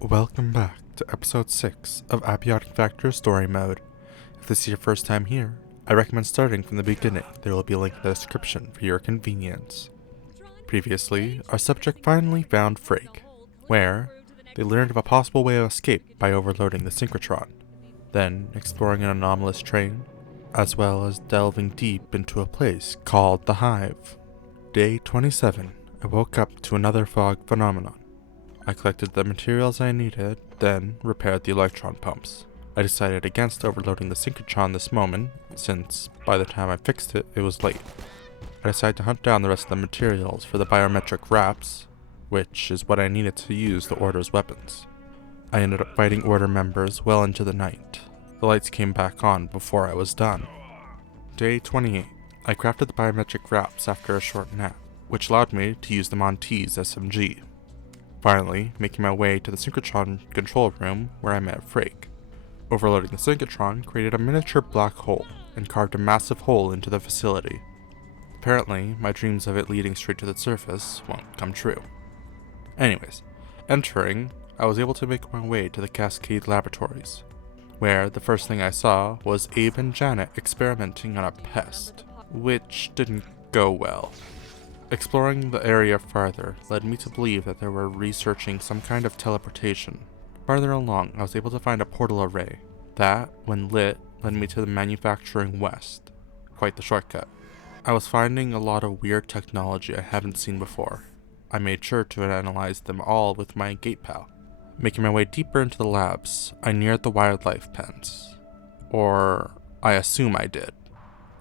Welcome back to episode 6 of Abiotic Factor Story Mode. If this is your first time here, I recommend starting from the beginning. There will be a link in the description for your convenience. Previously, our subject finally found Frake, where they learned of a possible way of escape by overloading the Synchrotron, then exploring an anomalous train, as well as delving deep into a place called the Hive. Day 27, I woke up to another fog phenomenon. I collected the materials I needed, then repaired the electron pumps. I decided against overloading the Synchrotron this moment, since by the time I fixed it, it was late. I decided to hunt down the rest of the materials for the biometric wraps, which is what I needed to use the Order's weapons. I ended up fighting Order members well into the night. The lights came back on before I was done. Day 28. I crafted the biometric wraps after a short nap, which allowed me to use them on T's SMG. Finally, making my way to the Synchrotron control room where I met Frake. Overloading the Synchrotron created a miniature black hole and carved a massive hole into the facility. Apparently, my dreams of it leading straight to the surface won't come true. Anyways, entering, I was able to make my way to the Cascade Laboratories, where the first thing I saw was Abe and Janet experimenting on a pest, which didn't go well. Exploring the area farther led me to believe that they were researching some kind of teleportation. Farther along, I was able to find a portal array that, when lit, led me to the Manufacturing West. Quite the shortcut. I was finding a lot of weird technology I haven't seen before. I made sure to analyze them all with my gate pal. Making my way deeper into the labs, I neared the wildlife pens. Or, I assume I did.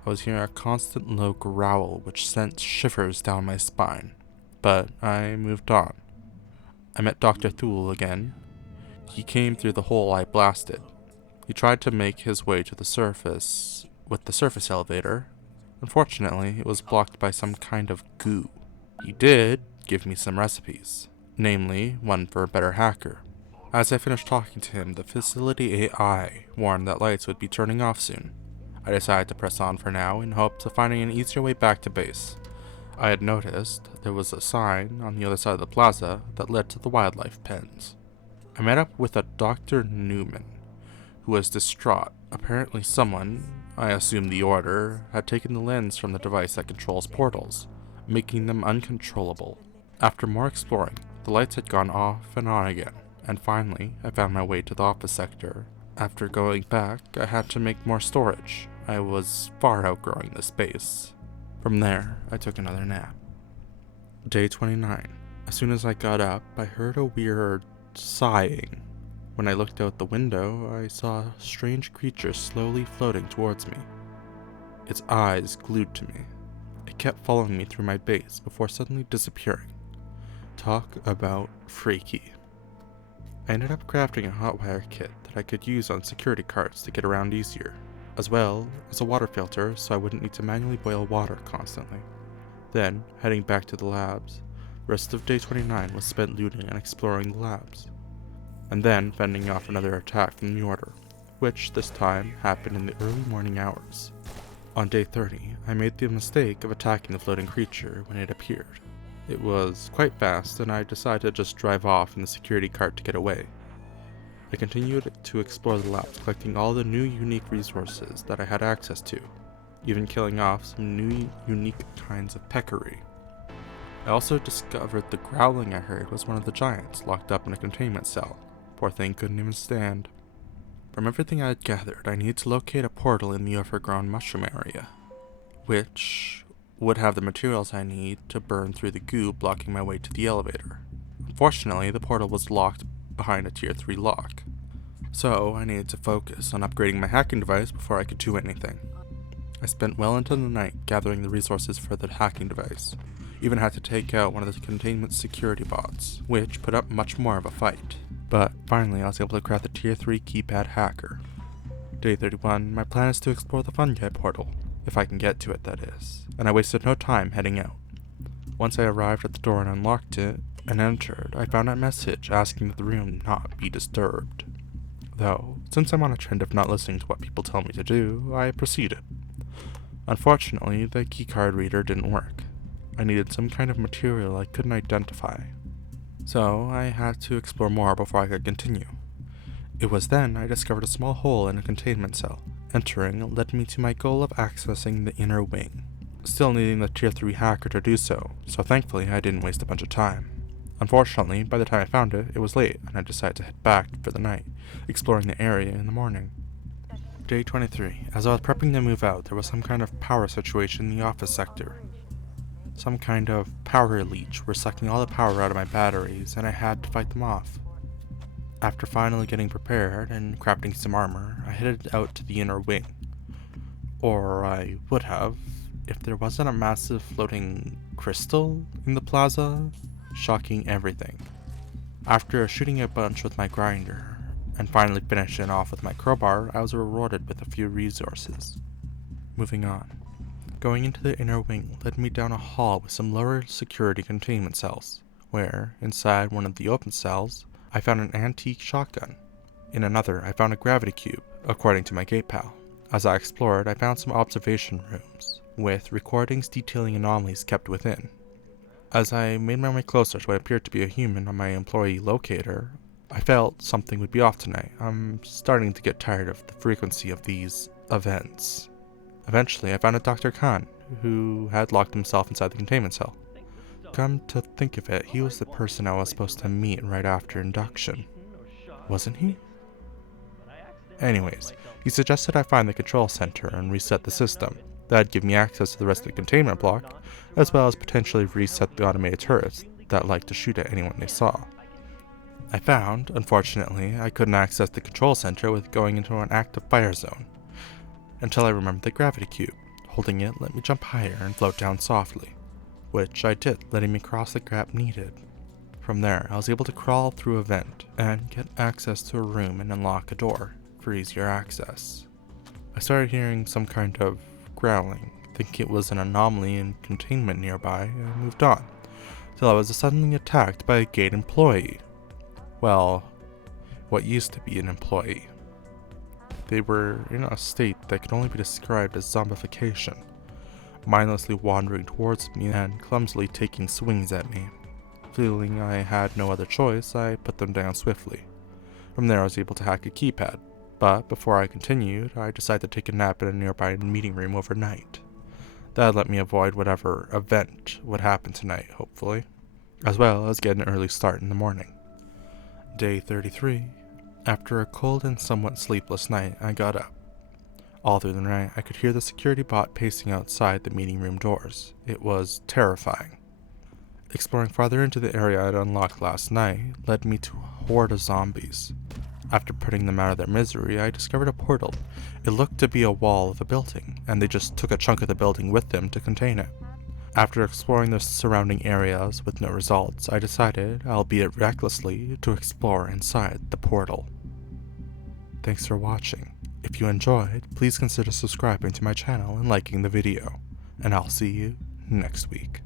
I was hearing a constant low growl which sent shivers down my spine, but I moved on. I met Dr. Thule again. He came through the hole I blasted. He tried to make his way to the surface with the surface elevator. Unfortunately, it was blocked by some kind of goo. He did give me some recipes, namely one for a better hacker. As I finished talking to him, the facility AI warned that lights would be turning off soon. I decided to press on for now in hopes of finding an easier way back to base. I had noticed there was a sign on the other side of the plaza that led to the wildlife pens. I met up with a Dr. Newman, who was distraught. Apparently someone, I assume the Order, had taken the lens from the device that controls portals, making them uncontrollable. After more exploring, the lights had gone off and on again, and finally I found my way to the office sector. After going back, I had to make more storage. I was far outgrowing the space. From there, I took another nap. Day 29. As soon as I got up, I heard a weird sighing. When I looked out the window, I saw a strange creature slowly floating towards me. Its eyes glued to me. It kept following me through my base before suddenly disappearing. Talk about freaky. I ended up crafting a hot wire kit that I could use on security cards to get around easier, as well as a water filter so I wouldn't need to manually boil water constantly. Then, heading back to the labs, the rest of day 29 was spent looting and exploring the labs, and then fending off another attack from the Order, which this time happened in the early morning hours. On day 30, I made the mistake of attacking the floating creature when it appeared. It was quite fast, and I decided to just drive off in the security cart to get away. I continued to explore the labs, collecting all the new unique resources that I had access to, even killing off some new unique kinds of peccary. I also discovered the growling I heard was one of the giants locked up in a containment cell. Poor thing couldn't even stand. From everything I had gathered, I needed to locate a portal in the overgrown mushroom area, which would have the materials I need to burn through the goo blocking my way to the elevator. Unfortunately, the portal was locked behind a tier 3 lock, so I needed to focus on upgrading my hacking device before I could do anything. I spent well into the night gathering the resources for the hacking device, even had to take out one of the containment security bots, which put up much more of a fight, but finally I was able to craft the tier 3 keypad hacker. Day 31, my plan is to explore the Fungi portal, if I can get to it that is, and I wasted no time heading out. Once I arrived at the door and unlocked it, and entered, I found a message asking that the room not be disturbed. Though, since I'm on a trend of not listening to what people tell me to do, I proceeded. Unfortunately, the keycard reader didn't work. I needed some kind of material I couldn't identify. So I had to explore more before I could continue. It was then I discovered a small hole in a containment cell. Entering led me to my goal of accessing the inner wing, still needing the tier 3 hacker to do so thankfully I didn't waste a bunch of time. Unfortunately, by the time I found it, it was late and I decided to head back for the night, exploring the area in the morning. Day 23. As I was prepping to move out, there was some kind of power situation in the office sector. Some kind of power leech were sucking all the power out of my batteries and I had to fight them off. After finally getting prepared and crafting some armor, I headed out to the inner wing. Or I would have, if there wasn't a massive floating crystal in the plaza, shocking everything. After shooting a bunch with my grinder, and finally finishing off with my crowbar, I was rewarded with a few resources. Moving on. Going into the inner wing led me down a hall with some lower security containment cells, where, inside one of the open cells, I found an antique shotgun. In another, I found a gravity cube, according to my gate pal. As I explored, I found some observation rooms, with recordings detailing anomalies kept within. As I made my way closer to what appeared to be a human on my employee locator, I felt something would be off tonight. I'm starting to get tired of the frequency of these events. Eventually, I found a Dr. Khan, who had locked himself inside the containment cell. Come to think of it, he was the person I was supposed to meet right after induction. Wasn't he? Anyways, he suggested I find the control center and reset the system. That'd give me access to the rest of the containment block, as well as potentially reset the automated turrets that like to shoot at anyone they saw. I found, unfortunately, I couldn't access the control center with going into an active fire zone, until I remembered the gravity cube. Holding it let me jump higher and float down softly, which I did, letting me cross the gap needed. From there, I was able to crawl through a vent and get access to a room and unlock a door for easier access. I started hearing some kind of growling, thinking it was an anomaly in containment nearby, and moved on, till I was suddenly attacked by a gate employee. Well, what used to be an employee. They were in a state that could only be described as zombification, mindlessly wandering towards me and clumsily taking swings at me. Feeling I had no other choice, I put them down swiftly. From there I was able to hack a keypad, but before I continued, I decided to take a nap in a nearby meeting room overnight. That let me avoid whatever event would happen tonight, hopefully, as well as get an early start in the morning. Day 33. After a cold and somewhat sleepless night, I got up. All through the night, I could hear the security bot pacing outside the meeting room doors. It was terrifying. Exploring farther into the area I'd unlocked last night led me to a horde of zombies. After putting them out of their misery, I discovered a portal. It looked to be a wall of a building, and they just took a chunk of the building with them to contain it. After exploring the surrounding areas with no results, I decided, albeit recklessly, to explore inside the portal. Thanks for watching. If you enjoyed, please consider subscribing to my channel and liking the video, and I'll see you next week.